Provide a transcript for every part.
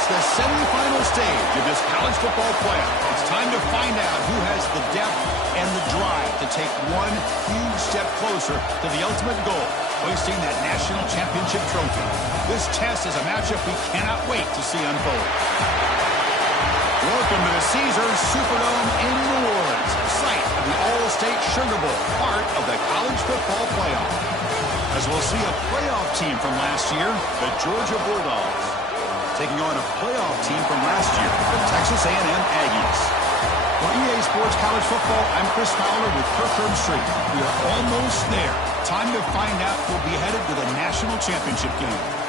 It's the semifinal stage of this college football playoff. It's time to find out who has the depth and the drive to take one huge step closer to the ultimate goal, hoisting that national championship trophy. This test is a matchup we cannot wait to see unfold. Welcome to the Caesars Superdome in New Orleans, site of the All-State Sugar Bowl, part of the college football playoff. As we'll see a playoff team from last year, the Georgia Bulldogs, taking on a playoff team from last year, the Texas A&M Aggies. For EA Sports College Football, I'm Chris Fowler with Kirk Herbstreit. We are almost there. Time to find out who'll be headed to the national championship game.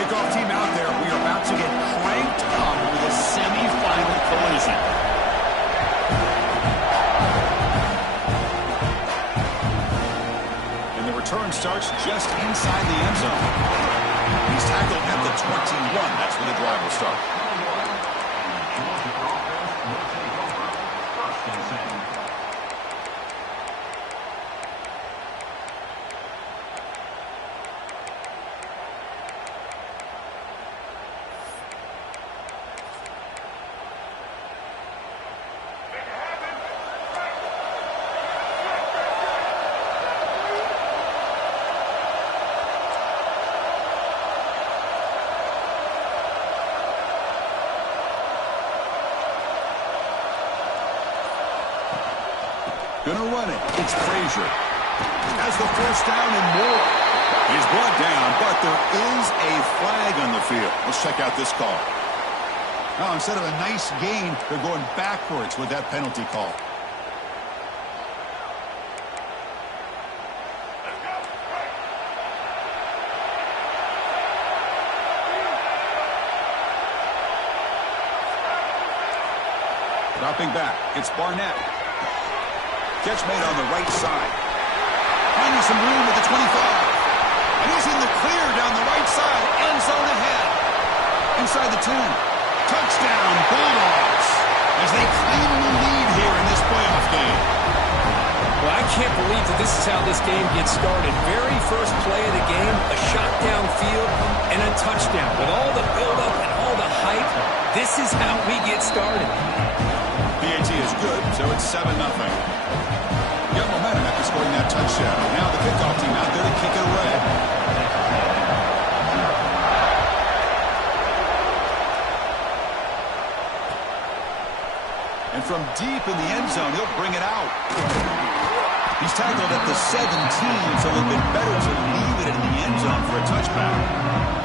Kickoff team out there. We are about to get cranked up with a semi-final collision. And the return starts just inside the end zone. He's tackled at the 21. That's where the drive will start. Gonna run it. It's Frazier. Has the first down and more. He's brought down, but there is a flag on the field. Let's check out this call. Now, instead of a nice gain, they're going backwards with that penalty call. Dropping back. It's Barnett. Catch made on the right side. Finding some room at the 25. And he's in the clear down the right side. End zone ahead. Inside the 10. Touchdown, Bulldogs. As they claim the lead here in this playoff game. Well, I can't believe that this is how this game gets started. Very first play of the game, a shot downfield, and a touchdown. With all the buildup and all the hype, this is how we get started. PAT is good, so it's 7-0. Got momentum after scoring that touchdown. Now the kickoff team out there to kick it away. And from deep in the end zone, he'll bring it out. He's tackled at the 17, so a little bit better to leave it in the end zone for a touchback.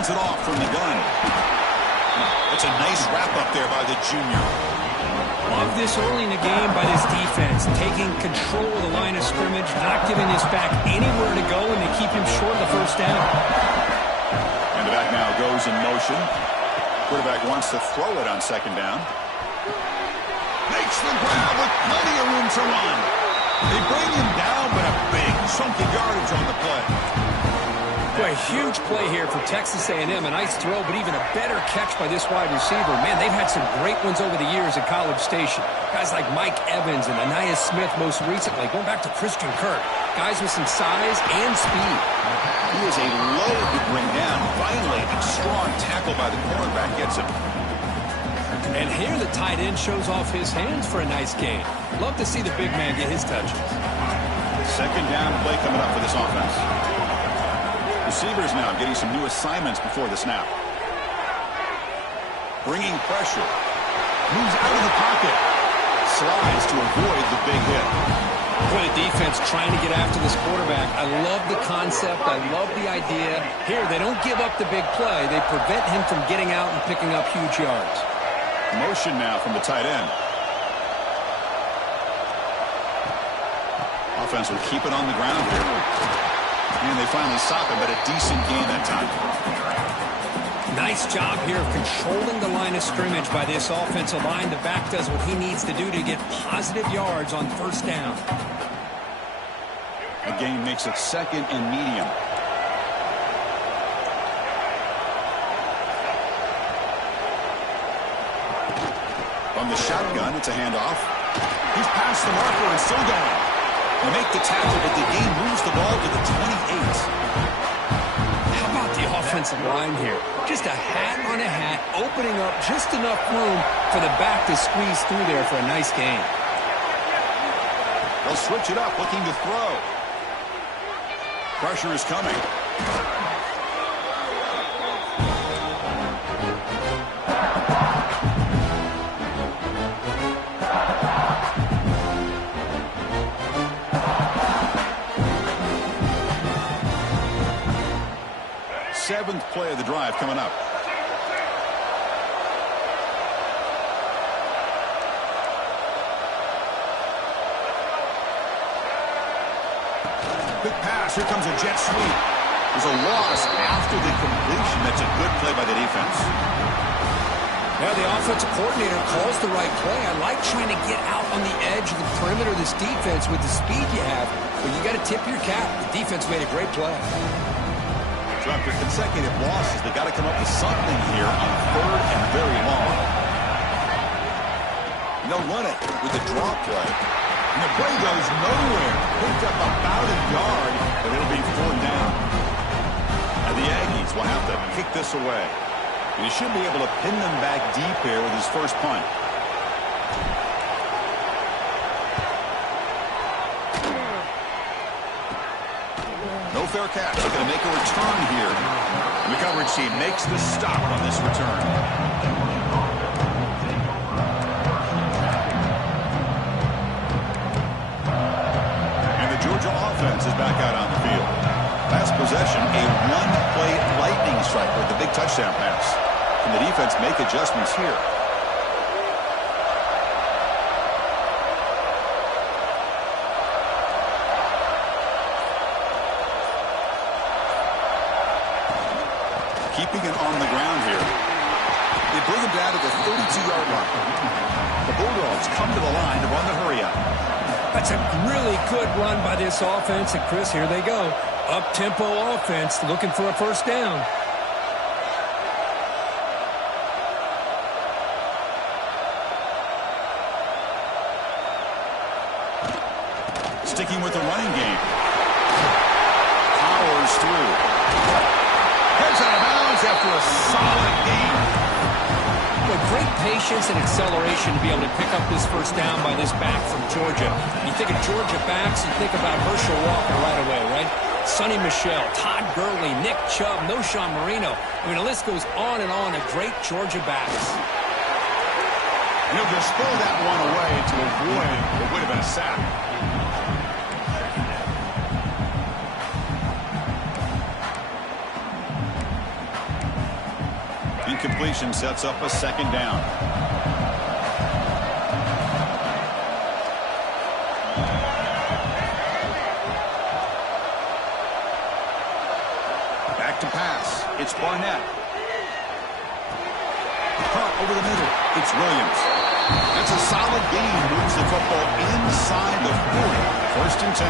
It off from the gun. It's a nice wrap up there by the junior. Love this early in the game by this defense, taking control of the line of scrimmage, not giving this back anywhere to go, and they keep him short of the first down. And the back now goes in motion. Quarterback wants to throw it on second down. Makes the grab with plenty of room to run. They bring him down, but a big chunky yardage on the play. Boy, a huge play here for Texas A&M. A nice throw, but even a better catch by this wide receiver. Man, they've had some great ones over the years at College Station. Guys like Mike Evans and Anaya Smith most recently, going back to Christian Kirk. Guys with some size and speed. He is a load to bring down. Finally, a strong tackle by the cornerback gets him. And here the tight end shows off his hands for a nice gain. Love to see the big man get his touches. Second down play coming up for this offense. Receivers now getting some new assignments before the snap. Bringing pressure. Moves out of the pocket. Slides to avoid the big hit. Boy, the defense trying to get after this quarterback. I love the concept. I love the idea. Here, they don't give up the big play. They prevent him from getting out and picking up huge yards. Motion now from the tight end. offense will keep it on the ground here. And they finally stop him, but a decent gain that time. Nice job here of controlling the line of scrimmage by this offensive line. The back does what he needs to do to get positive yards on first down. The gain makes it 2nd and medium. From the shotgun, it's a handoff. He's past the marker and still going. They make the tackle, but the gain moves the ball to the 28. How about the offensive line here? Just a hat on a hat, opening up just enough room for the back to squeeze through there for a nice gain. They'll switch it up, looking to throw. Pressure is coming. Seventh play of the drive coming up. Quick pass. Here comes a jet sweep. There's a loss after the completion. That's a good play by the defense. Yeah, the offensive coordinator calls the right play. I like trying to get out on the edge of the perimeter of this defense with the speed you have, but you got to tip your cap. The defense made a great play. So after consecutive losses, they got to come up with something here on 3rd and very long. And they'll run it with a draw play. And the play goes nowhere. Picked up about a yard, but it'll be 4th down. And the Aggies will have to kick this away. And he should be able to pin them back deep here with his first punt. No fair catch. They're going to make a return here. And the coverage team makes the stop on this return. And the Georgia offense is back out on the field. Last possession, a one-play lightning strike with the big touchdown pass. Can the defense make adjustments here? Keeping it on the ground here. They bring him down to the 32-yard line. The Bulldogs come to the line to run the hurry-up. That's a really good run by this offense. And, Chris, here they go. Up-tempo offense looking for a first down. Sticking with the running game. Powers through. Heads out of bounds after a solid gain. With great patience and acceleration to be able to pick up this first down by this back from Georgia. You think of Georgia backs, you think about Herschel Walker right away, right? Sonny Michel, Todd Gurley, Nick Chubb, Noshawn Marino. I mean, the list goes on and on of great Georgia backs. And he'll just throw that one away to avoid what would have been a sack. Incompletion sets up a second down. Back to pass. It's Barnett. Caught over the middle. It's Williams. That's a solid gain. Moves the football inside the 40. 1st and 10.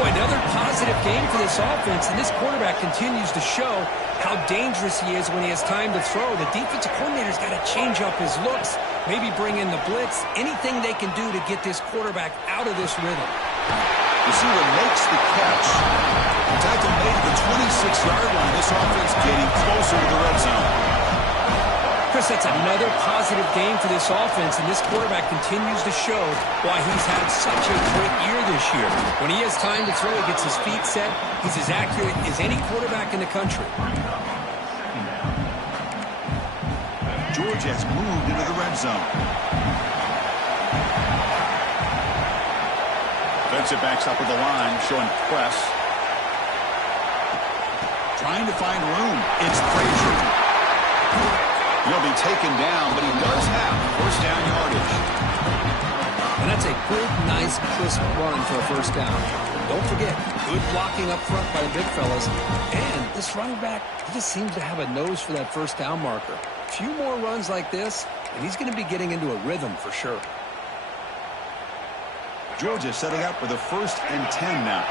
Boy, another positive game for this offense, and this quarterback continues to show how dangerous he is when he has time to throw. The defensive coordinator's got to change up his looks, maybe bring in the blitz, anything they can do to get this quarterback out of this rhythm. Receiver makes the catch. The tackle made at the 26-yard line. This offense getting closer to the red zone. Chris, that's another positive game for this offense, and this quarterback continues to show why he's had such a great year this year. When he has time to throw, he gets his feet set. He's as accurate as any quarterback in the country. Georgia has moved into the red zone. Defensive backs up with the line, showing press. Trying to find room. It's Frazier. He'll be taken down, but he does have first down yardage. And that's a good, nice, crisp run for a first down. Don't forget, good blocking up front by the big fellas. And this running back, he just seems to have a nose for that first down marker. A few more runs like this, and he's going to be getting into a rhythm for sure. Georgia setting up with a 1st and 10 now.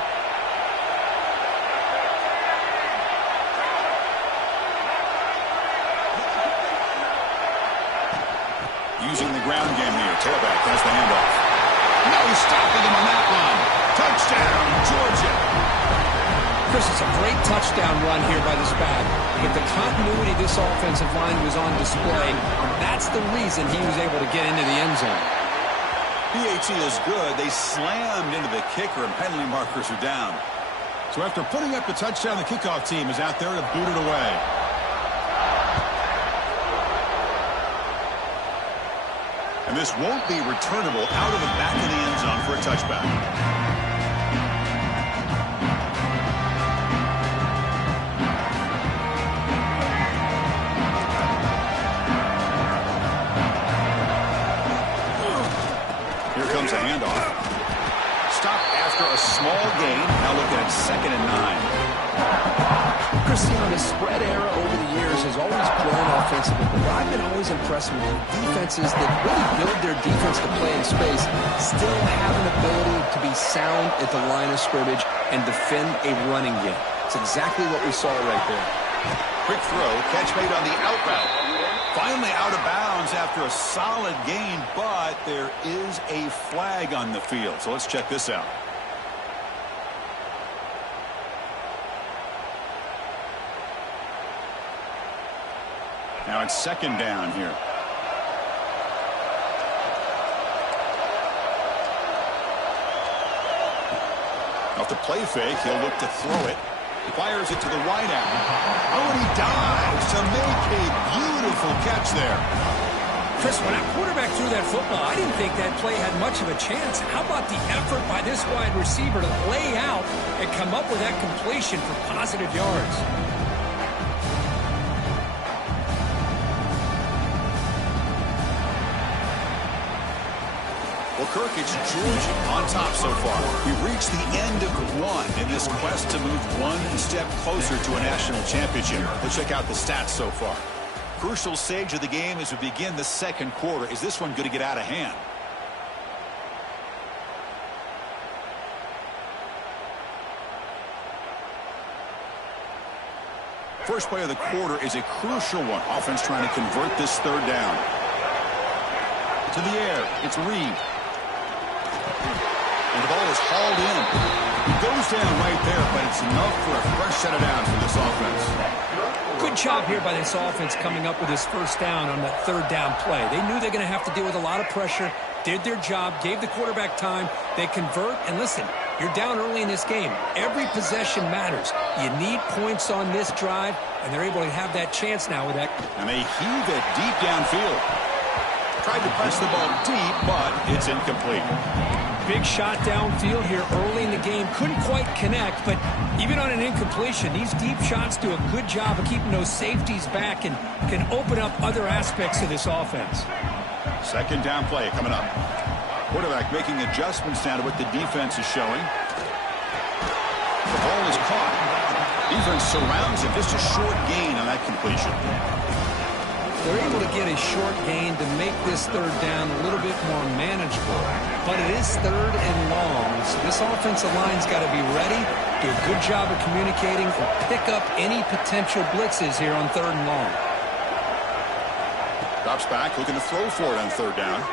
Using the ground game here. Tailback has the handoff. No stopping him on that run. Touchdown, Georgia. Chris, it's a great touchdown run here by this back. But the continuity of this offensive line was on display, and that's the reason he was able to get into the end zone. PAT is good. They slammed into the kicker, and penalty markers are down. So after putting up the touchdown, the kickoff team is out there to boot it away. And this won't be returnable out of the back of the end zone for a touchback. Here comes a handoff. Stop after a small gain. Now looking at 2nd and 9. Christian, the spread era over the years has always grown offensively, but I've been always impressed with defenses that really build their defense to play in space, still have an ability to be sound at the line of scrimmage and defend a running game. It's exactly what we saw right there. Quick throw, catch made on the out route. Finally out of bounds after a solid gain, but there is a flag on the field. So let's check this out. Now it's 2nd down here. Off the play fake, he'll look to throw it. Fires it to the wide out. Oh, and he dives to make a beautiful catch there. Chris, when that quarterback threw that football, I didn't think that play had much of a chance. How about the effort by this wide receiver to lay out and come up with that completion for positive yards? Well, Kirk, it's Georgia on top so far. We've reached the end of one in this quest to move one step closer to a national championship. Let's check out the stats so far. Crucial stage of the game as we begin the 2nd quarter. Is this one going to get out of hand? First play of the quarter is a crucial one. Offense trying to convert this 3rd down. To the air. It's Reed. And the ball is hauled in. He goes down right there, but it's enough for a fresh set of downs for this offense. Good job here by this offense coming up with this 1st down on that 3rd down play. They knew they're going to have to deal with a lot of pressure, did their job, gave the quarterback time. They convert, and listen, you're down early in this game. Every possession matters. You need points on this drive, and they're able to have that chance now with that. And they heave it deep downfield. Tried to press the ball deep, but it's incomplete. Big shot downfield here early in the game. Couldn't quite connect, but even on an incompletion, these deep shots do a good job of keeping those safeties back and can open up other aspects of this offense. 2nd down play coming up. Quarterback making adjustments now to what the defense is showing. The ball is caught. Defense surrounds him. Just a short gain on that completion. They're able to get a short gain to make this 3rd down a little bit more manageable. But it is 3rd and long, so this offensive line's got to be ready, do a good job of communicating, and pick up any potential blitzes here on 3rd and long. Drops back, looking to throw for it on 3rd down.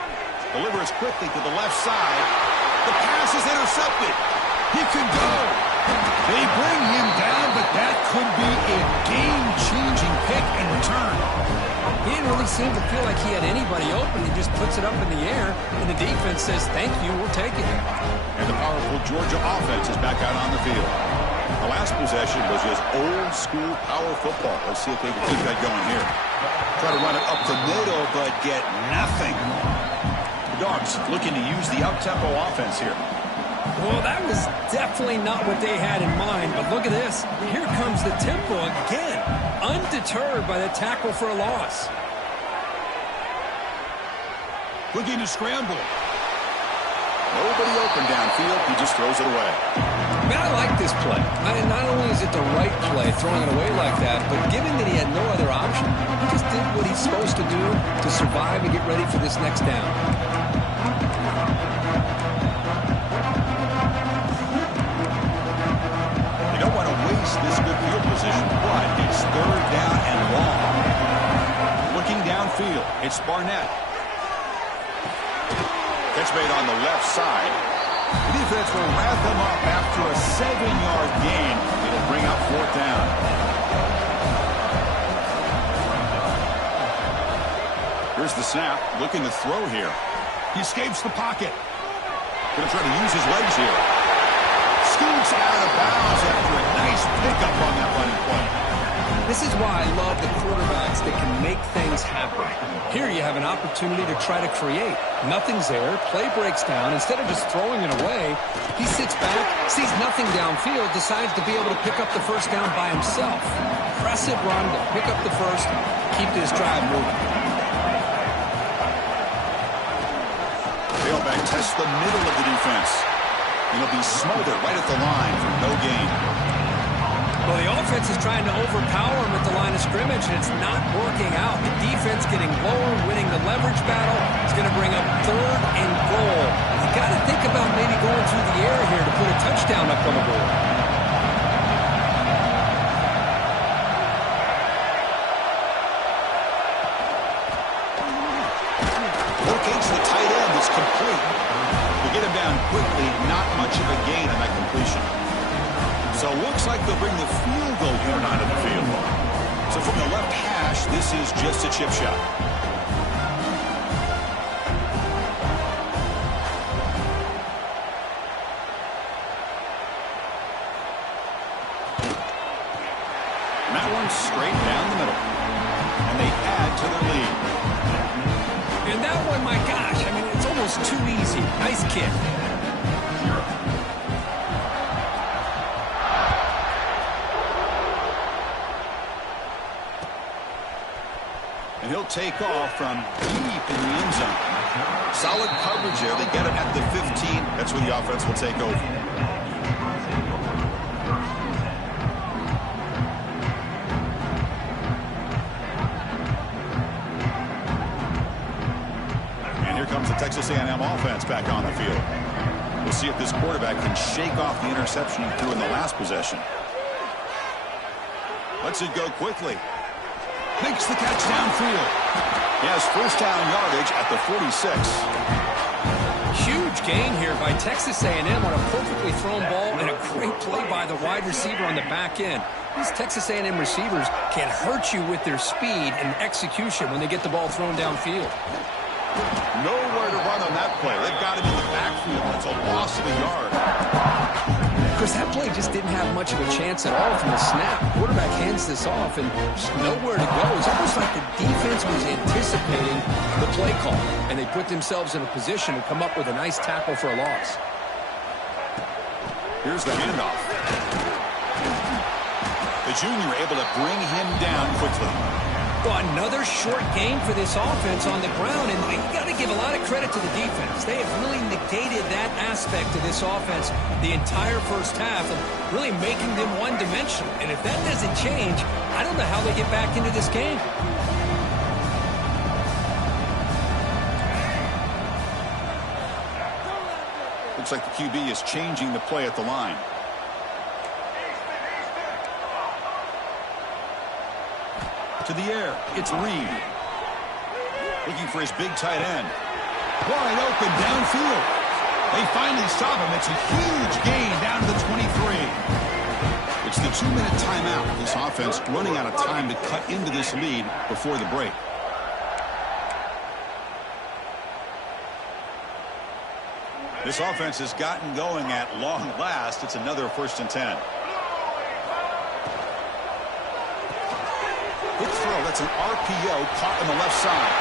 Delivers quickly to the left side. The pass is intercepted. He could go. They bring him down, but that could be a game-changing pick and return. He didn't really seem to feel like he had anybody open. He just puts it up in the air, and the defense says, thank you, we'll take it. And the powerful Georgia offense is back out on the field. The last possession was just old-school power football. Let's see if they can keep that going here. Try to run it up the middle, but get nothing. The Dogs looking to use the up-tempo offense here. Well, that was definitely not what they had in mind, but look at this. Here comes the tempo again, undeterred by the tackle for a loss. Looking to scramble. Nobody open downfield. He just throws it away. Man, I like this play. Not only is it the right play, throwing it away like that, but given that he had no other option, he just did what he's supposed to do to survive and get ready for this next down. You don't want to waste this good field position, but it's third down and long. Looking downfield, it's Barnett. Catch made on the left side. The defense will wrap them up after a 7-yard gain. It'll bring up fourth down. Here's the snap, looking to throw here. He escapes the pocket. Going to try to use his legs here. Scoots out of bounds after a nice pickup on that running play. This is why I love the quarterbacks that can make things happen. Here you have an opportunity to try to create. Nothing's there. Play breaks down. Instead of just throwing it away, he sits back, sees nothing downfield, decides to be able to pick up the first down by himself. Impressive run to pick up the first, keep this drive moving. Tailback tests the middle of the defense. It'll be smothered right at the line for no gain. Well, the offense is trying to overpower him at the line of scrimmage, and it's not working out. The defense getting lower, winning the leverage battle. It's going to bring up third and goal. You got to think about maybe going through the air here to put a touchdown up on the board. Locates the tight end. It's complete. To get him down quickly, not much of a gain on that completion. So it looks like they'll bring the field goal unit onto the field. So from the left hash, this is just a chip shot. And that one's straight down the middle. And they add to their lead. And that one, my gosh, I mean, it's almost too easy. Nice kick. And he'll take off from deep in the end zone. Solid coverage there. They get it at the 15. That's where the offense will take over. And here comes the Texas A&M offense back on the field. We'll see if this quarterback can shake off the interception he threw in the last possession. Lets it go quickly. Makes the catch downfield. He has first down yardage at the 46. Huge gain here by Texas A&M on a perfectly thrown ball and a great play by the wide receiver on the back end. These Texas A&M receivers can hurt you with their speed and execution when they get the ball thrown downfield. Nowhere to run on that play. They've got him in the backfield. It's a loss of a yard. Because that play just didn't have much of a chance at all from the snap. The quarterback hands this off and just nowhere to go. It's almost like the defense was anticipating the play call, and they put themselves in a position to come up with a nice tackle for a loss. Here's the handoff. The junior able to bring him down quickly. Well, another short game for this offense on the ground, and you got to give a lot of credit to the defense. They have really negated that aspect of this offense the entire first half of really making them one-dimensional. And if that doesn't change, I don't know how they get back into this game. Looks like the QB is changing the play at the line. To the air, it's Reed. Looking for his big tight end. Wide open downfield. They finally stop him. It's a huge gain down to the 23. It's the 2-minute timeout. This offense running out of time to cut into this lead before the break. This offense has gotten going at long last. It's another 1st and 10. Quick throw. That's an RPO caught on the left side.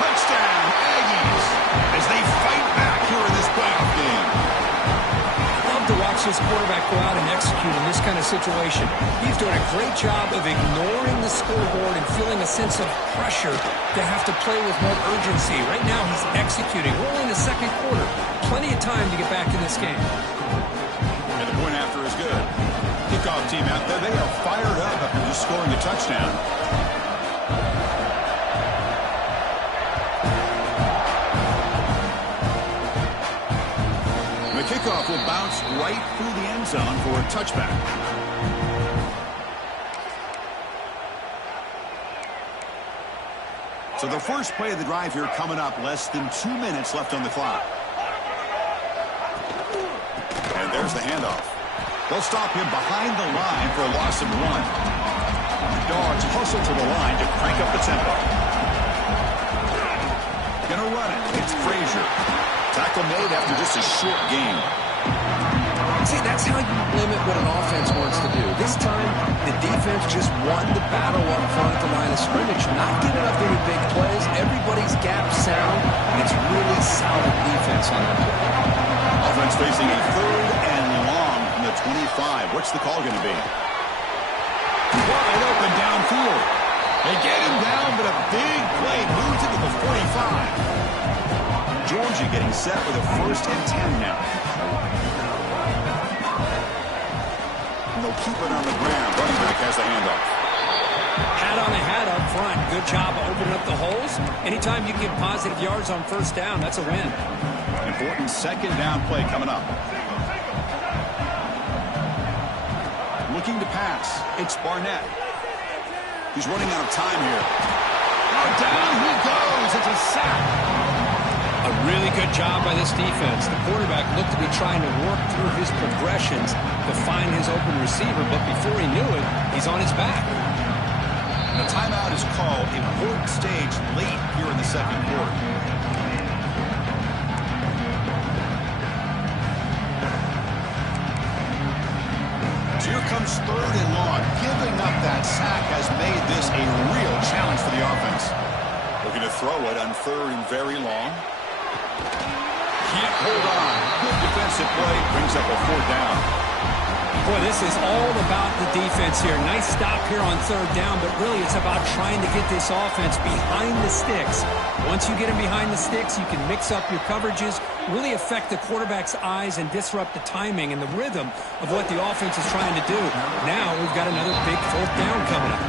Touchdown, Aggies, as they fight back here in this playoff game. I love to watch watch this quarterback go out and execute in this kind of situation. He's doing a great job of ignoring the scoreboard and feeling a sense of pressure to have to play with more urgency. Right now, he's executing. We're only in the second quarter. Plenty of time to get back in this game. And the point after is good. Kickoff team out there, they are fired up after just scoring a touchdown. The kickoff will bounce right through the end zone for a touchback. So the first play of the drive here coming up, less than 2 minutes left on the clock. And there's the handoff. They'll stop him behind the line for a loss of 1. The Dogs hustle to the line to crank up the tempo. Gonna run it. It's Frazier. Tackle made after just a short game. See, that's how you limit what an offense wants to do. This time, the defense just won the battle up front at the line of scrimmage. Not giving up any big plays. Everybody's gap sound, and it's really solid defense on that play. Offense facing a 3rd and long from the 25. What's the call going to be? Wide open downfield. They get him down, but a big play moves into the 45. Georgia getting set with a 1st and 10 now. And they'll keep it on the ground. Running back has the handoff. Hat on a hat up front. Good job of opening up the holes. Anytime you get positive yards on 1st down, that's a win. Important 2nd down play coming up. Looking to pass. It's Barnett. He's running out of time here. Now down he goes. It's a sack. A really good job by this defense. The quarterback looked to be trying to work through his progressions to find his open receiver, but before he knew it, he's on his back. The timeout is called. Important stage late here in the second quarter. So here comes 3rd and long. Giving up that sack has made this a real challenge for the offense. Looking to throw it on 3rd and very long. Can't hold on. Good defensive play. Brings up a 4th down. Boy, this is all about the defense here. Nice stop here on 3rd down, but really it's about trying to get this offense behind the sticks. Once you get them behind the sticks, you can mix up your coverages, really affect the quarterback's eyes and disrupt the timing and the rhythm of what the offense is trying to do. Now we've got another big 4th down coming up.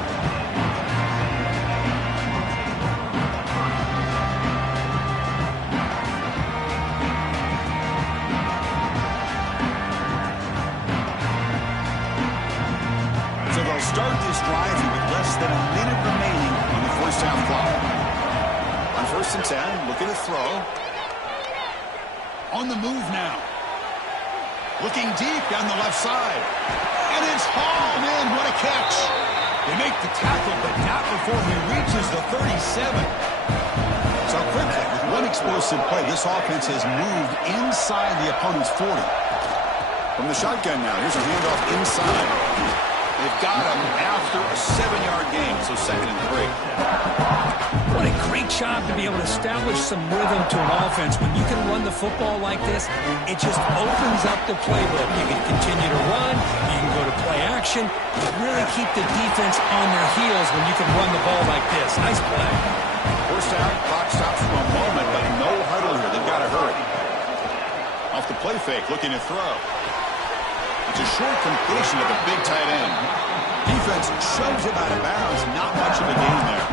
Start this drive with less than a minute remaining on the 1st half clock. On 1st and 10, looking to throw. On the move now. Looking deep down the left side. And it's hauled in. What a catch. They make the tackle, but not before he reaches the 37. So quickly, with one explosive play, this offense has moved inside the opponent's 40. From the shotgun now, here's a handoff inside. They've got him after a 7-yard gain, so 2nd and 3. What a great job to be able to establish some rhythm to an offense. When you can run the football like this, it just opens up the playbook. You can continue to run, you can go to play action, really keep the defense on their heels when you can run the ball like this. Nice play. 1st down, clock stops for a moment, but no huddle here. They've got to hurry. Off the play fake, looking to throw. It's a short completion of the big tight end. Defense shoves him out of bounds. Not much of a gain there.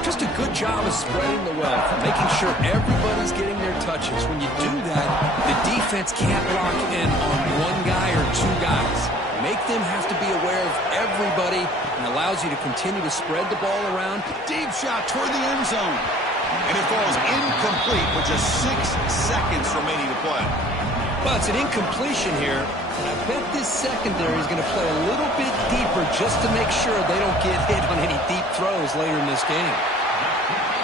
Just a good job of spreading the wealth, making sure everybody's getting their touches. When you do that, the defense can't lock in on one guy or 2 guys. Make them have to be aware of everybody and allows you to continue to spread the ball around. Deep shot toward the end zone. And it falls incomplete with just 6 seconds remaining to play. Well, it's an incompletion here. And I bet this secondary is going to play a little bit deeper just to make sure they don't get hit on any deep throws later in this game.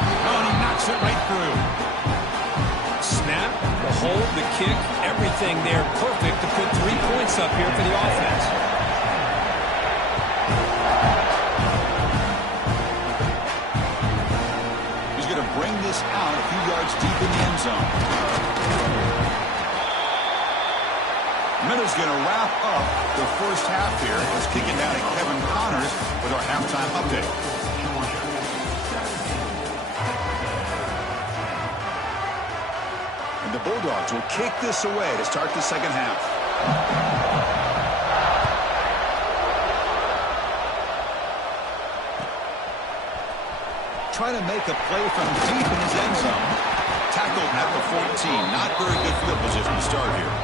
Oh, and he knocks it right through. Snap, the hold, the kick, everything there perfect to put 3 points up here for the offense. He's going to bring this out a few yards deep in the end zone. Minuta's going to wrap up the first half here. Let's kick it down to Kevin Connors with our halftime update. And the Bulldogs will kick this away to start the second half. Trying to make a play from deep in his end zone. Tackled at the 14. Not very good field position to start here.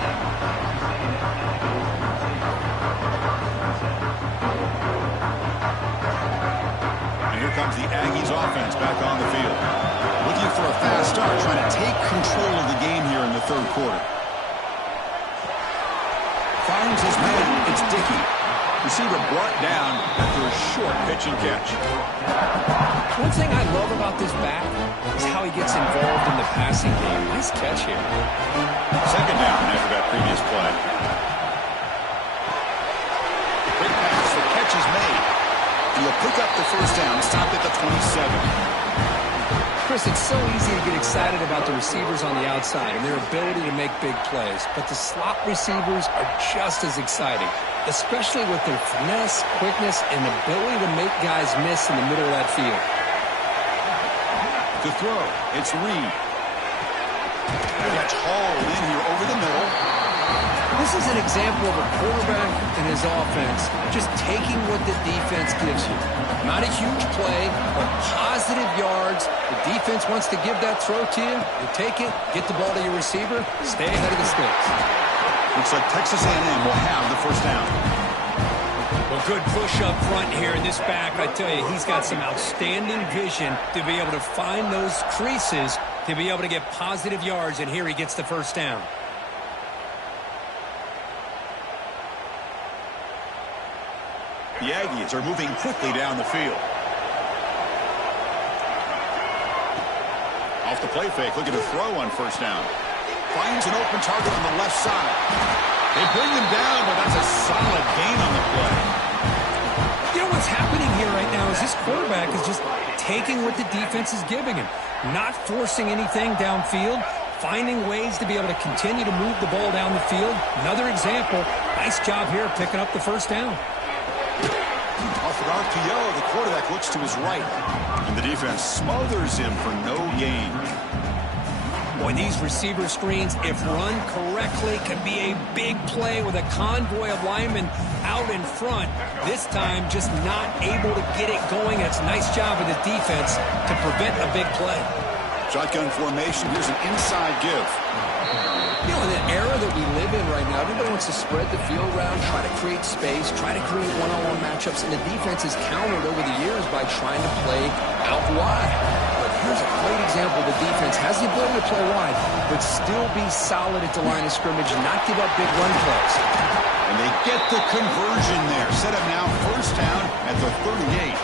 And here comes the Aggies offense back on the field. Looking for a fast start, trying to take control of the game here in the third quarter. Finds his man. It's Dickey. Receiver brought down after a short pitch and catch. One thing I love about this back is how he gets involved in the passing game. Nice catch here. Second down after that previous play. Quick pass. The catch is made. He'll pick up the first down. Stopped at the 27. Chris, it's so easy to get excited about the receivers on the outside and their ability to make big plays, but the slot receivers are just as exciting, especially with their finesse, quickness, and ability to make guys miss in the middle of that field. To throw, it's Reed. That's hauled in here over the middle. This is an example of a quarterback and his offense just taking what the defense gives you. Not a huge play, but positive yards. The defense wants to give that throw to you. You take it, get the ball to your receiver, stay ahead of the sticks. Looks like Texas A&M will have the first down. Well, good push up front here in this back. I tell you, he's got some outstanding vision to be able to find those creases, to be able to get positive yards, and here he gets the first down. The Aggies are moving quickly down the field. Off the play fake, looking to throw on first down. Finds an open target on the left side. They bring him down, but that's a solid gain on the play. You know what's happening here right now is this quarterback is just taking what the defense is giving him, not forcing anything downfield, finding ways to be able to continue to move the ball down the field. Another example, nice job here picking up the first down. Off an RPO, the quarterback looks to his right. And the defense smothers him for no gain. Boy, these receiver screens, if run correctly, can be a big play with a convoy of linemen out in front. This time, just not able to get it going. It's a nice job of the defense to prevent a big play. Shotgun formation. Here's an inside give. You know, in the era that we live in right now, everybody wants to spread the field around, try to create space, try to create one-on-one matchups, and the defense has countered over the years by trying to play out wide. But here's a great example. The defense has the ability to play wide, but still be solid at the line of scrimmage and not give up big run plays. And they get the conversion there. Set up now first down at the 38.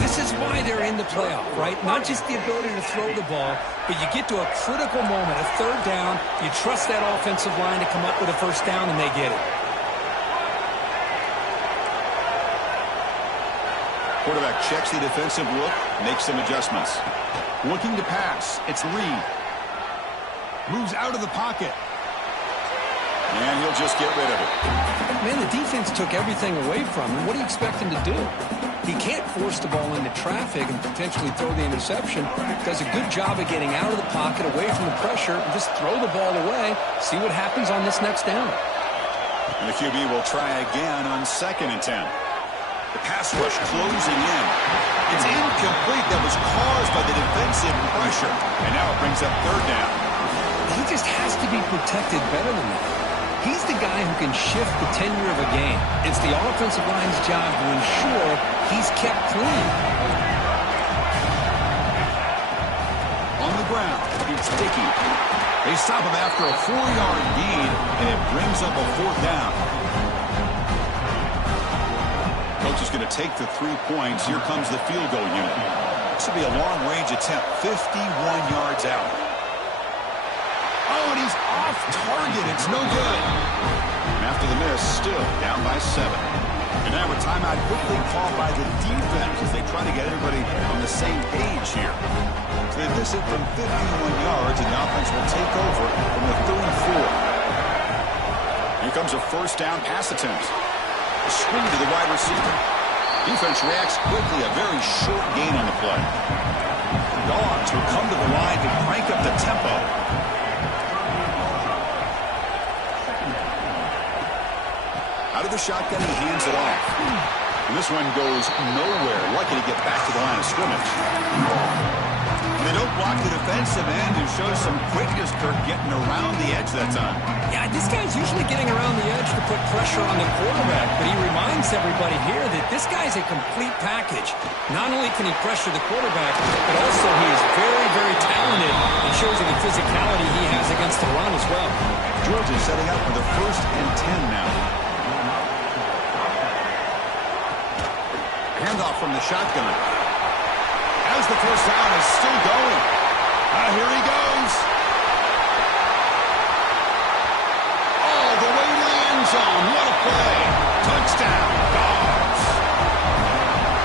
This is why they're in the playoff, right? Not just the ability to throw the ball, but you get to a critical moment, a third down, you trust that offensive line to come up with a first down, and they get it. Quarterback checks the defensive look, makes some adjustments. Looking to pass, it's Reed. Moves out of the pocket. And he'll just get rid of it. Man, the defense took everything away from him. What do you expect him to do? He can't force the ball into traffic and potentially throw the interception. Does a good job of getting out of the pocket, away from the pressure, and just throw the ball away. See what happens on this next down. And the QB will try again on 2nd and 10. The pass rush closing in. It's incomplete. That was caused by the defensive pressure. And now it brings up 3rd down. He just has to be protected better than that. He's the guy who can shift the tenure of a game. It's the offensive line's job to ensure he's kept clean. On the ground, it's Dickey. They stop him after a 4-yard gain, and it brings up a 4th down. Coach is going to take the 3 points. Here comes the field goal unit. This will be a long-range attempt, 51 yards out. Oh, and he's off target. It's no good. And after the miss, still down by 7. And now a timeout quickly called by the defense as they try to get everybody on the same page here. So they miss it from 51 yards, and the offense will take over from the 34. Here comes a first down pass attempt. A screen to the wide receiver. Defense reacts quickly, a very short gain on the play. The Dogs will come to the line to crank up the tempo. Out of the shotgun, he hands it off. And this one goes nowhere. Lucky to get back to the line of scrimmage. They don't block the defensive end, who shows some quickness, Kirk, getting around the edge that time. Yeah, this guy's usually getting around the edge to put pressure on the quarterback, but he reminds everybody here that this guy's a complete package. Not only can he pressure the quarterback, but also he is very, very talented and shows you the physicality he has against the run as well. Georgia setting up for the 1st and 10 now. Handoff from the shotgun. As the first down is still going. Here he goes. All the way to the end zone. What a play. Touchdown, Dogs.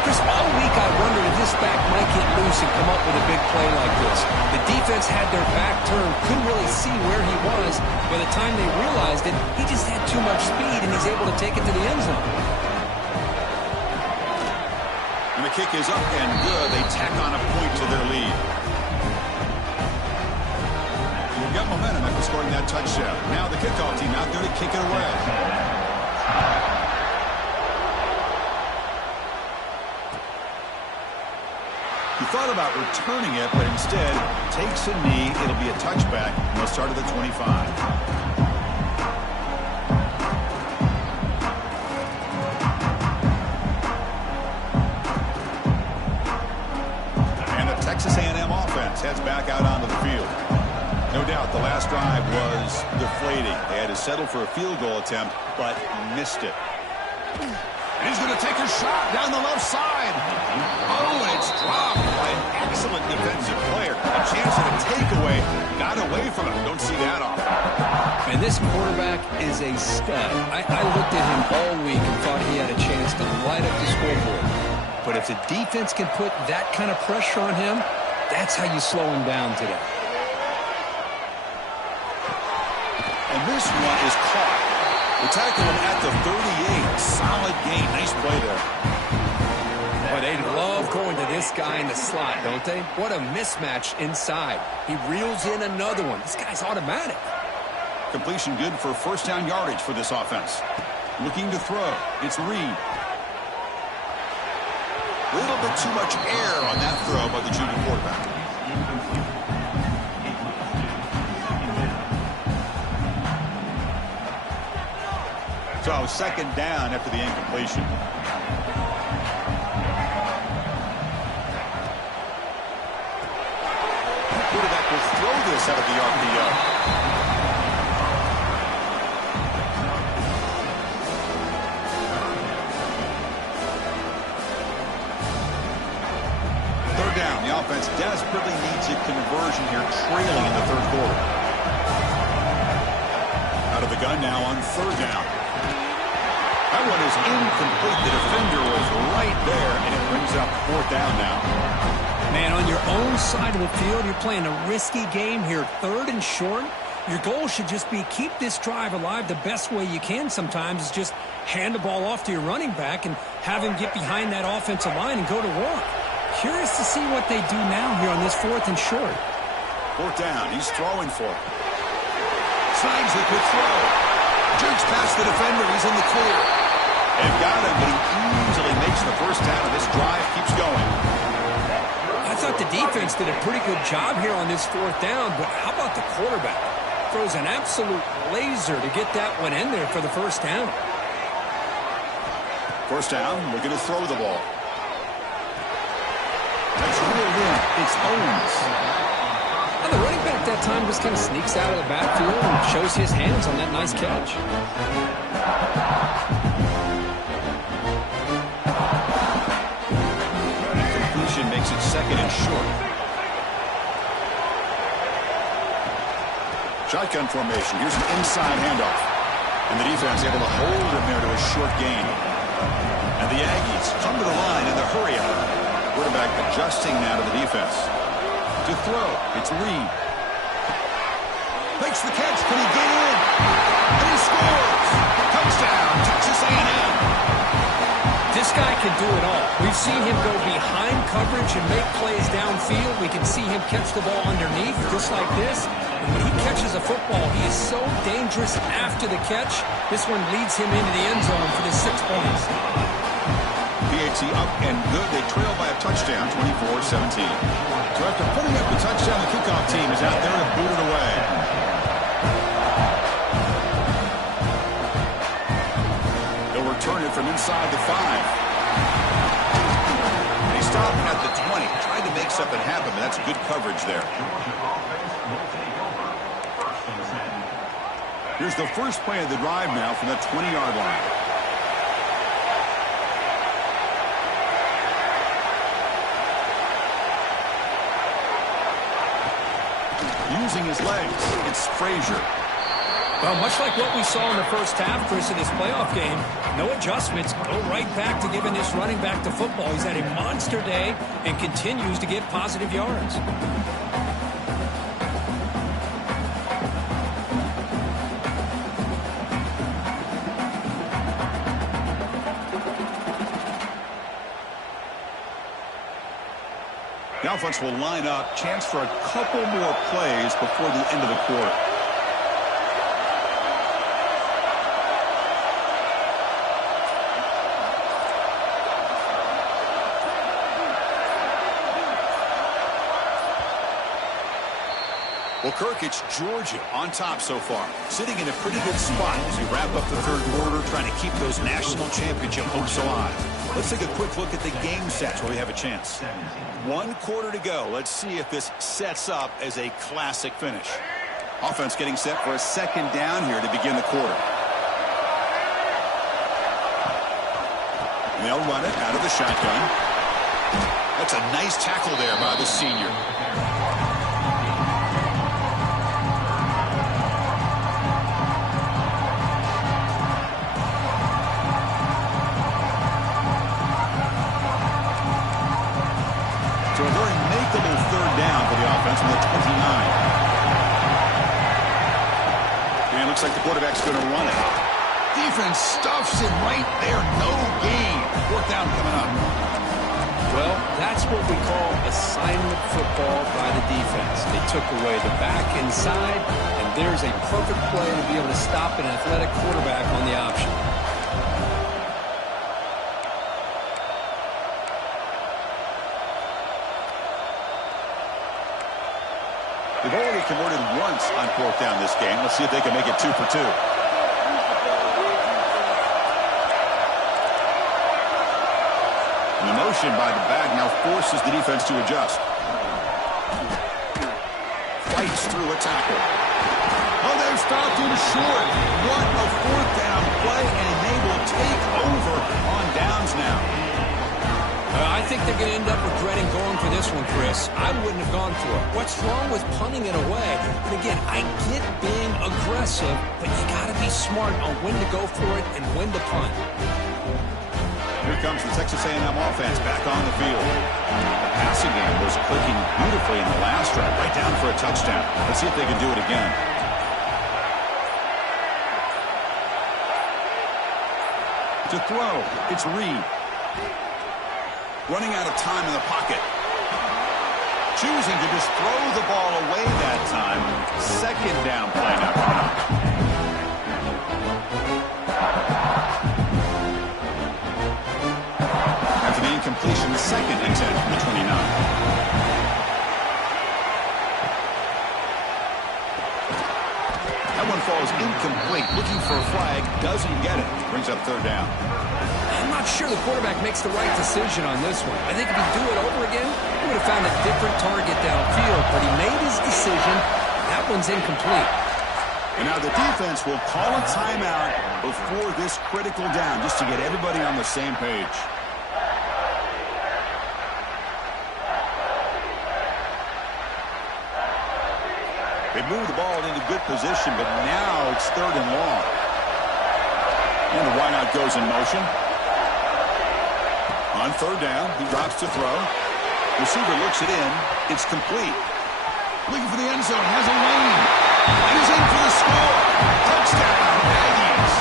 Chris, all week I wondered if this back might get loose and come up with a big play like this. The defense had their back turned, couldn't really see where he was. By the time they realized it, he just had too much speed, and he's able to take it to the end zone. And the kick is up and good. They tack on a point to their lead. You've got momentum after scoring that touchdown. Now the kickoff team out there to kick it away. He thought about returning it, but instead takes a knee. It'll be a touchback, and they'll start at the 25. Texas A&M offense heads back out onto the field. No doubt the last drive was deflating. They had to settle for a field goal attempt, but missed it. And he's going to take a shot down the left side. Oh, and it's dropped by an excellent defensive player. A chance at a takeaway. Got away from him. Don't see that often. And this quarterback is a stud. I looked at him all week and thought he had a chance to light up the scoreboard. But if the defense can put that kind of pressure on him, that's how you slow him down today. And this one is caught. They tackle him at the 38. Solid gain. Nice play there. Boy, they love going to this guy in the slot, don't they? What a mismatch inside. He reels in another one. This guy's automatic. Completion good for first down yardage for this offense. Looking to throw. It's Reed. A little bit too much air on that throw by the junior quarterback. So second down after the incompletion. Quarterback will throw this out of the RPO. Down. The offense desperately needs a conversion here, trailing in the third quarter. Out of the gun now on third down. That one is incomplete. The defender was right there, and it brings up fourth down now. Man, on your own side of the field, you're playing a risky game here. Third and short. Your goal should just be keep this drive alive the best way you can sometimes is just hand the ball off to your running back and have him get behind that offensive line and go to work. Curious to see what they do now here on this fourth and short. Fourth down. He's throwing for it. Signs the quick throw. Jerks past the defender. He's in the clear. They've got him, but he easily makes the first down, and this drive keeps going. I thought the defense did a pretty good job here on this fourth down, but how about the quarterback? Throws an absolute laser to get that one in there for the first down. First down. We're going to throw the ball. That's reeled in. It's Owens. And the running back that time just kind of sneaks out of the backfield and shows his hands on that nice catch. Completion makes it second and short. Shotgun formation. Here's an inside handoff. And the defense able to hold him there to a short gain. And the Aggies come to the line in the hurry up. Quarterback adjusting now to the defense. To throw, it's Reed. Makes the catch. Can he get in? And he scores! can do it all. We've seen him go behind coverage and make plays downfield. We can see him catch the ball underneath, just like this. And when he catches a football, he is so dangerous after the catch. This one leads him into the end zone for the 6 points. PAT up and good. They trail by a touchdown, 24-17. So after putting up the touchdown, the kickoff team is out there to boot it away. They'll return it from inside the 5. They stop at the 20. Trying to make something happen, but that's good coverage there. Here's the first play of the drive now from the 20-yard line. Using his legs, it's Frazier. Well, much like what we saw in the first half, Chris, in this playoff game, no adjustments. Go right back to giving this running back to football. He's had a monster day and continues to get positive yards. The offense will line up. Chance for a couple more plays before the end of the quarter. Well, Kirk, it's Georgia on top so far, sitting in a pretty good spot as we wrap up the third quarter, trying to keep those national championship hopes alive. Let's take a quick look at the game sets where we have a chance. 1 quarter to go. Let's see if this sets up as a classic finish. Offense getting set for a second down here to begin the quarter. They'll run it out of the shotgun. That's a nice tackle there by the senior. From the 29. And looks like the quarterback's going to run it. Defense stuffs it right there. No gain. 4th down coming up. Well, that's what we call assignment football by the defense. They took away the back inside, and there's a perfect play to be able to stop an athletic quarterback on the option. They've already converted once on 4th down this game. Let's see if they can make it 2 for 2. And the motion by the back now forces the defense to adjust. Fights through a tackle. Oh, they've stopped him short. What a 4th down play, and they will take over on downs now. I think they're going to end up regretting going for this one, Chris. I wouldn't have gone for it. What's wrong with punting it away? And again, I get being aggressive, but you got to be smart on when to go for it and when to punt. Here comes the Texas A&M offense back on the field. The passing game was clicking beautifully in the last drive, right down for a touchdown. Let's see if they can do it again. To throw, it's Reed. Running out of time in the pocket. Choosing to just throw the ball away that time. 2nd down play now coming up. After the incompletion, 2nd and 10 from the 29. That one falls incomplete. Looking for a flag. Doesn't get it. Brings up 3rd down. I'm not sure the quarterback makes the right decision on this one. I think if he'd do it over again, he would have found a different target downfield, but he made his decision. That one's incomplete. And now the defense will call a timeout before this critical down, just to get everybody on the same page. They move the ball into good position, but now it's 3rd and long. And the wideout goes in motion. On 3rd down, he drops to throw. Receiver looks it in. It's complete. Looking for the end zone. Has a lane. And he's in for the score. Touchdown, Aggies.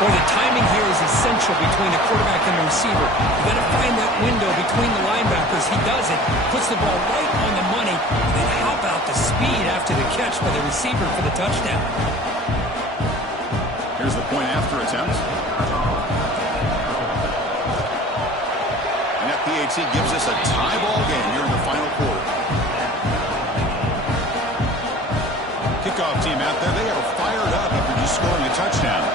Boy, the timing here is essential crucial between the quarterback and the receiver. You got to find that window between the linebackers. He does it, puts the ball right on the money, and then how about the speed after the catch by the receiver for the touchdown? Here's the point after attempt. And that PAT gives us a tie ball game here in the final quarter. Kickoff team out there, they are fired up after just scoring a touchdown.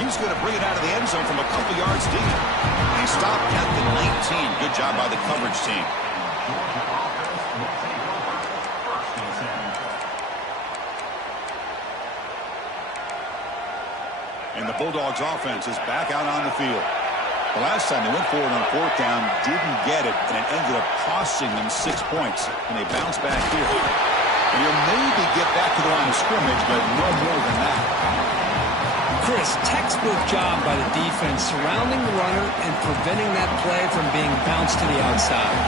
He's going to bring it out of the end zone from a couple yards deep. He stopped at the 19. Good job by the coverage team. And the Bulldogs offense is back out on the field. The last time they went forward on fourth down, didn't get it, and it ended up costing them 6 points. And they bounce back here. And you'll maybe get back to the line of scrimmage, but no more than that. Chris, textbook job by the defense surrounding the runner and preventing that play from being bounced to the outside.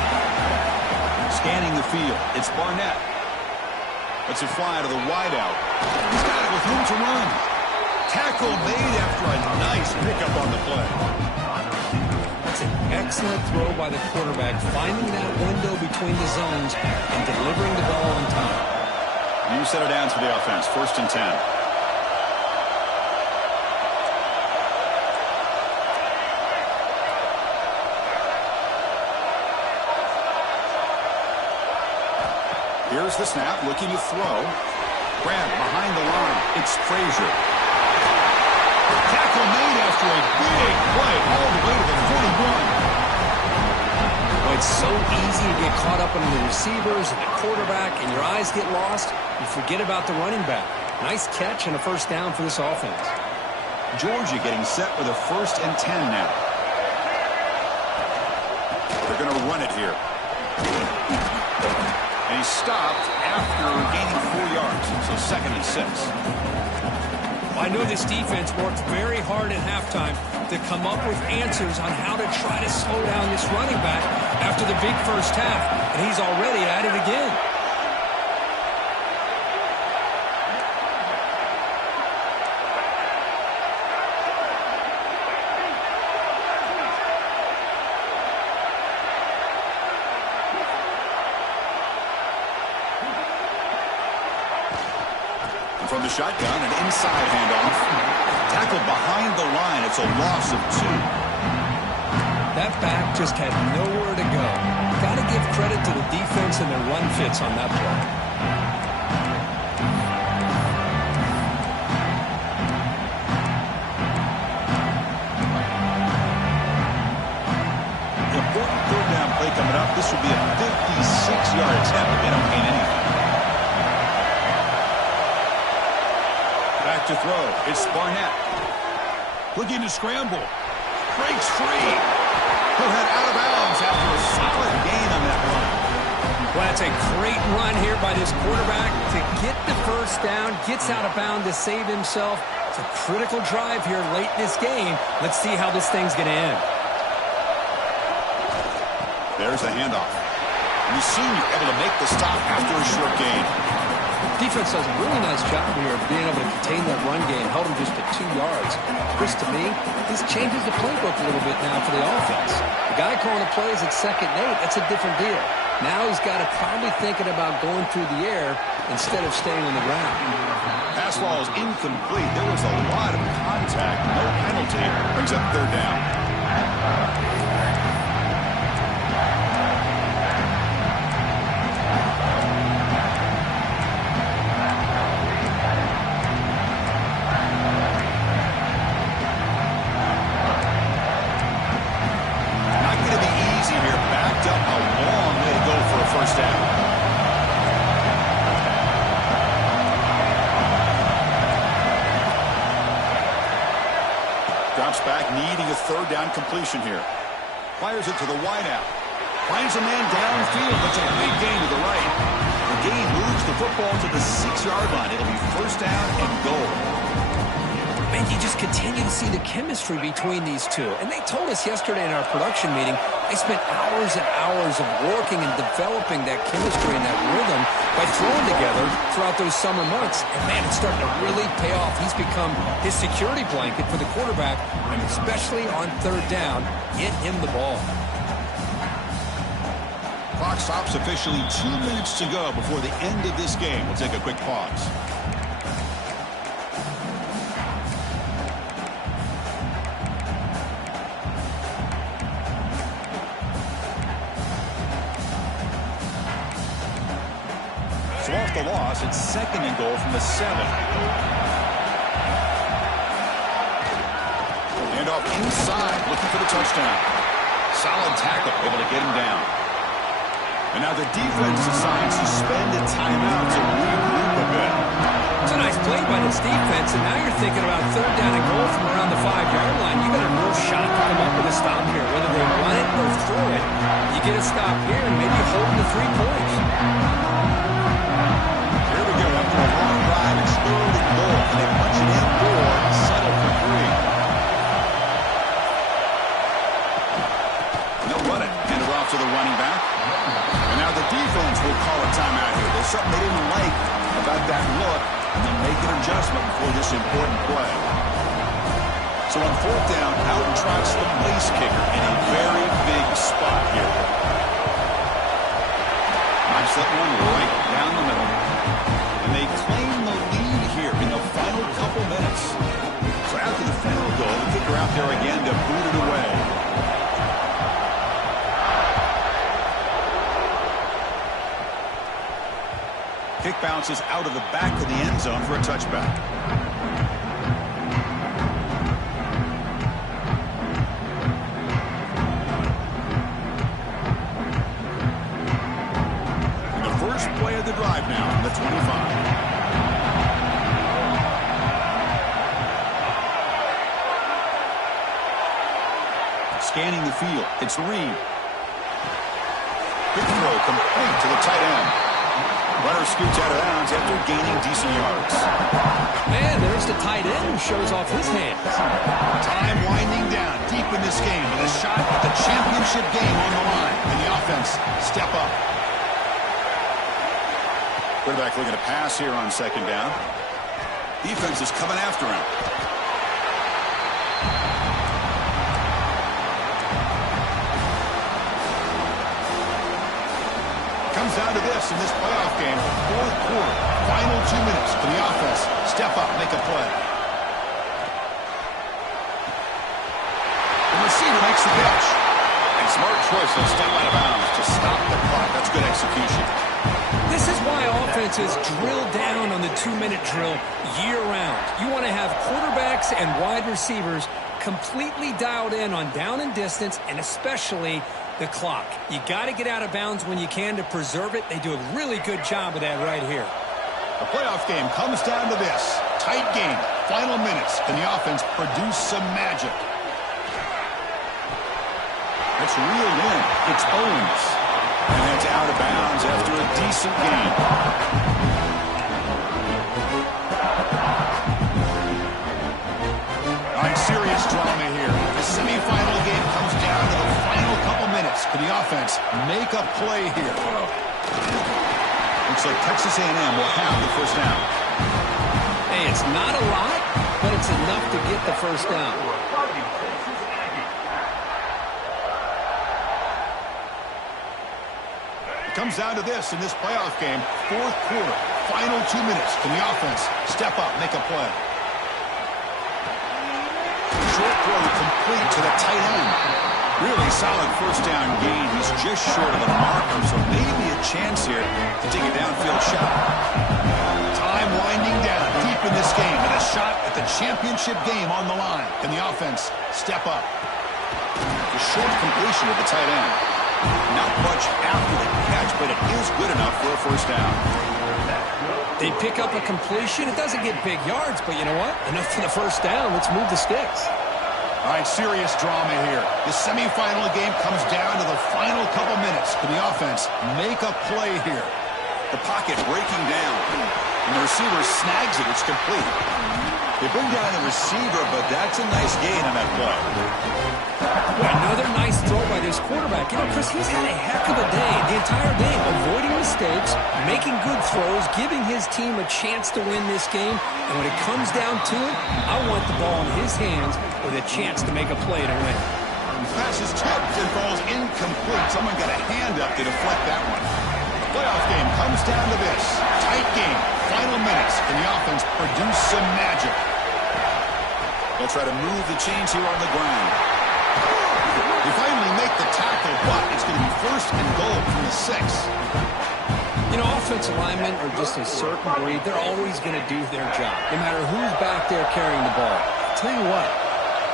Scanning the field, it's Barnett. Lets it fly to the wideout. He's got it with room to run. Tackle made after a nice pickup on the play. That's an excellent throw by the quarterback, finding that window between the zones and delivering the ball on time. New set of downs for the offense, 1st and 10. Here's the snap, looking to throw. Grab behind the line. It's Frazier. Tackle made after a big play all the way to the 41. Well, it's so easy to get caught up in the receivers and the quarterback, and your eyes get lost. You forget about the running back. Nice catch and a first down for this offense. Georgia getting set with a 1st and 10 now. They're going to run it here. And he stopped after gaining 4 yards, so 2nd and 6. I know this defense worked very hard at halftime to come up with answers on how to try to slow down this running back after the big first half, and he's already at it again. From the shotgun, an inside handoff. Tackled behind the line. It's a loss of 2. That back just had nowhere to go. Got to give credit to the defense and their run fits on that play. Important 3rd down play coming up. This would be a 56-yard attempt if they don't gain anything. To throw. It's Barnett. Looking to scramble. Breaks free. He'll head out of bounds after a solid gain on that run. Well, that's a great run here by this quarterback to get the first down. Gets out of bounds to save himself. It's a critical drive here late in this game. Let's see how this thing's going to end. There's the handoff. And the senior able to make the stop after a short gain. Defense does a really nice job here of being able to contain that run game, held him just to 2 yards. Chris, to me, this changes the playbook a little bit now for the offense. The guy calling the plays at 2nd and 8, that's a different deal. Now he's got to probably thinking about going through the air instead of staying on the ground. Pass ball is incomplete. There was a lot of contact. No penalty. Brings up 3rd down. First down. Drops back, needing a 3rd down completion here. Fires it to the wideout. Finds a man downfield, but it's a big gain to the right. The gain moves the football to the 6-yard line. It'll be 1st down and goal. Man, you just continue to see the chemistry between these two. And they told us yesterday in our production meeting, they spent hours and hours of working and developing that chemistry and that rhythm by throwing together throughout those summer months. And, man, it's starting to really pay off. He's become his security blanket for the quarterback, and especially on third down, get him the ball. Clock stops officially 2 minutes to go before the end of this game. We'll take a quick pause. So off the loss, it's 2nd and goal from the 7. And off inside, looking for the touchdown. Solid tackle, able to get him down. And now the defense decides to spend a timeout to regroup a bit. It's a nice play by this defense, and now you're thinking about third down and goal from around the 5-yard line. You got a real shot to come up with a stop here. Whether they run it or throw it, you get a stop here and maybe hold them to 3 points. Here we go. After a long drive, it's 3rd and goal. And they punch it in for settle for 3. And they'll run it. Hand it off to the running back. And now the defense will call a timeout here. There's something they didn't like about that look, and they'll make an adjustment for this important play. So on 4th down, out trots the place kicker in a very big spot here. Knocks that one right down the middle. And they claim the lead here in the final couple minutes. So after the field goal, the kicker out there again to boot it away. Kick bounces out of the back of the end zone for a touchback. And the first play of the drive now on the 25. Scanning the field, it's Reed. Big throw complete to the tight end. Runner scoots out of bounds after gaining decent yards. Man, there's the tight end who shows off his hands. Time winding down deep in this game with a shot at the championship game on the line. And the offense step up. Quarterback looking to pass here on 2nd down. Defense is coming after him. Comes down to this in this playoff game. 4th quarter, final 2 minutes for the offense. Step up, make a play. The receiver makes the catch. And smart choice to step out of bounds to stop the clock. That's good execution. This is why offenses drill down on the 2-minute drill year-round. You want to have quarterbacks and wide receivers completely dialed in on down and distance, and especially the clock. You got to get out of bounds when you can to preserve it. They do a really good job of that right here. The playoff game comes down to this. Tight game, final minutes. Can the offense produce some magic? That's reeled in. It's Owens. And it's out of bounds after a decent game. All right, serious drama here. The semifinal game comes down to the final couple minutes. Can the offense make a play here? Looks like Texas A&M will have the first down. Hey, it's not a lot, but it's enough to get the first down. It comes down to this in this playoff game. 4th quarter, final 2 minutes. Can the offense step up, make a play? Short throw complete to the tight end. Really solid first down gain. He's just short of the marker, so maybe a chance here to take a downfield shot. Time winding down deep in this game, and a shot at the championship game on the line. Can the offense step up? The short completion of the tight end. Not much after the catch, but it is good enough for a first down. They pick up a completion. It doesn't get big yards, but you know what? Enough for the first down. Let's move the sticks. All right, serious drama here. The semifinal game comes down to the final couple minutes. Can the offense make a play here? The pocket breaking down, and the receiver snags it. It's complete. They bring down the receiver, but that's a nice gain on that play. Well, another nice throw by this quarterback. You know, Chris, he's had a heck of a day, the entire day, avoiding mistakes, making good throws, giving his team a chance to win this game. And when it comes down to it, I want the ball in his hands with a chance to make a play to win. The pass is tipped and falls incomplete. Someone got a hand up to deflect that one. The playoff game comes down to this. Tight game, final minutes, and the offense produce some magic. They'll try to move the chains here on the ground. They finally make the tackle, but it's going to be first and goal from the 6. You know, offensive linemen are just a certain breed. They're always going to do their job, no matter who's back there carrying the ball. I'll tell you what,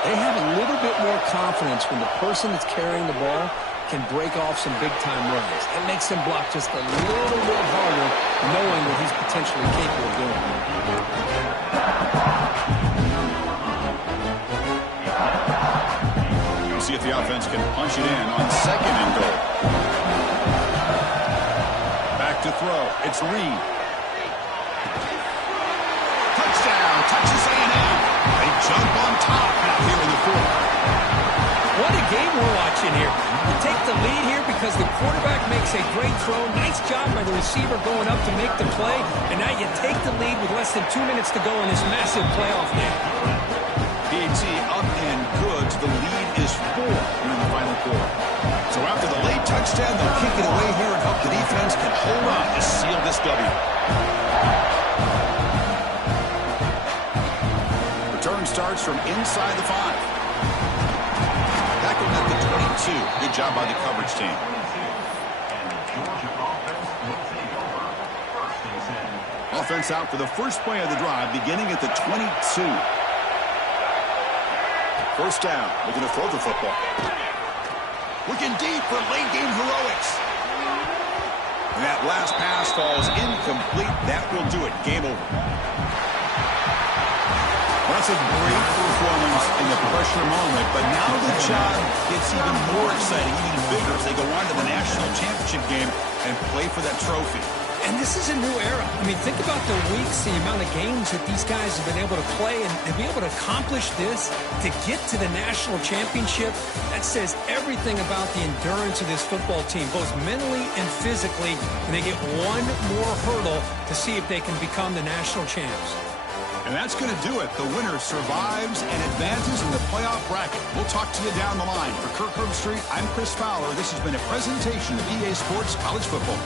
they have a little bit more confidence when the person that's carrying the ball can break off some big-time runs. It makes them block just a little bit harder, knowing what he's potentially capable of doing. See if the offense can punch it in on second and goal. Back to throw. It's Reed. Touchdown. Texas A&M. They jump on top now here in the 4th. What a game we're watching here. You take the lead here because the quarterback makes a great throw. Nice job by the receiver going up to make the play. And now you take the lead with less than 2 minutes to go in this massive playoff game. PAT up and good. The lead is 4 in the final quarter. So after the late touchdown, they'll kick it away here and hope the defense can hold on to seal this W. Return starts from inside the 5. Tackled at the 22. Good job by the coverage team. Offense out for the first play of the drive, beginning at the 22. First down, looking to throw the football. Looking deep for late-game heroics. And that last pass falls incomplete. That will do it. Game over. Well, that's a great performance in the pressure moment, but now the job gets even more exciting, even bigger, as they go on to the national championship game and play for that trophy. And this is a new era. I mean, think about the weeks, the amount of games that these guys have been able to play, and to be able to accomplish this, to get to the national championship, that says everything about the endurance of this football team, both mentally and physically, and they get one more hurdle to see if they can become the national champs. And that's going to do it. The winner survives and advances in the playoff bracket. We'll talk to you down the line. For Kirk Herbstreit, I'm Chris Fowler. This has been a presentation of EA Sports College Football.